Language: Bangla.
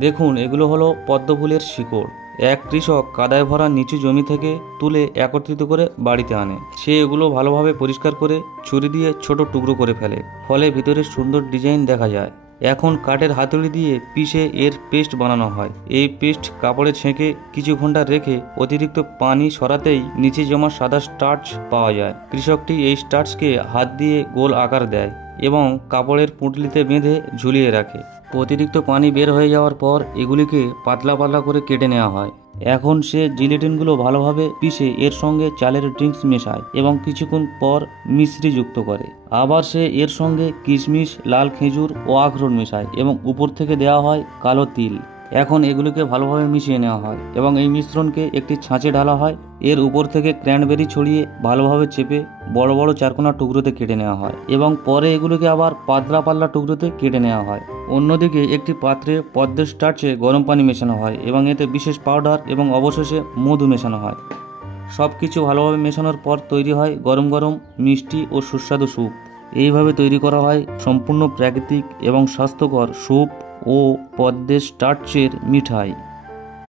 দেখুন, এগুলো হলো পদ্ম ফুলের শিকড়। এক কৃষক কাদায় ভরা নিচু জমি থেকে তুলে একত্রিত করে বাড়িতে আনে। সে এগুলো ভালোভাবে পরিষ্কার করে ছুরি দিয়ে ছোট টুকরো করে ফেলে, ফলে ভিতরে সুন্দর ডিজাইন দেখা যায়। এখন কাঠের হাতুড়ি দিয়ে পিষে এর পেস্ট বানানো হয়। এই পেস্ট কাপড়ে ছেঁকে কিছু ঘন্টা রেখে অতিরিক্ত পানি সরাতেই নিচে জমা সাদা স্টার্চ পাওয়া যায়। কৃষকটি এই স্টার্চকে হাত দিয়ে গোল আকার দেয় এবং কাপড়ের পুঁটলিতে বেঁধে ঝুলিয়ে রাখে। অতিরিক্ত পানি বের হয়ে যাওয়ার পর এগুলিকে পাতলা পাতলা করে কেটে নেওয়া হয়। এখন সে জিলেটিনগুলো ভালোভাবে পিষে এর সঙ্গে চালের ড্রিঙ্কস মেশায় এবং কিছুক্ষণ পর মিশ্রি যুক্ত করে। আবার সে এর সঙ্গে কিশমিশ, লাল খেজুর ও আখরোট মেশায় এবং উপর থেকে দেওয়া হয় কালো তিল। এখন এগুলিকে ভালোভাবে মিশিয়ে নেওয়া হয় এবং এই মিশ্রণকে একটি ছাঁচে ঢালা হয়। এর উপর থেকে ক্র্যানবেরি ছড়িয়ে ভালোভাবে চেপে বড় বড় চারকোনা টুকরোতে কেটে নেওয়া হয় এবং পরে এগুলোকে আবার পাতলা পাতলা টুকরোতে কেটে নেওয়া হয়। অন্যদিকে একটি পাত্রে পদ্মের স্টার্চে গরম পানি মেশানো হয় এবং এতে বিশেষ পাউডার এবং অবশেষে মধু মেশানো হয়। সব কিছু ভালোভাবে মেশানোর পর তৈরি হয় গরম গরম মিষ্টি ও সুস্বাদু স্যুপ। এইভাবে তৈরি করা হয় সম্পূর্ণ প্রাকৃতিক এবং স্বাস্থ্যকর স্যুপ ও পদ্মের স্টার্চের মিঠাই।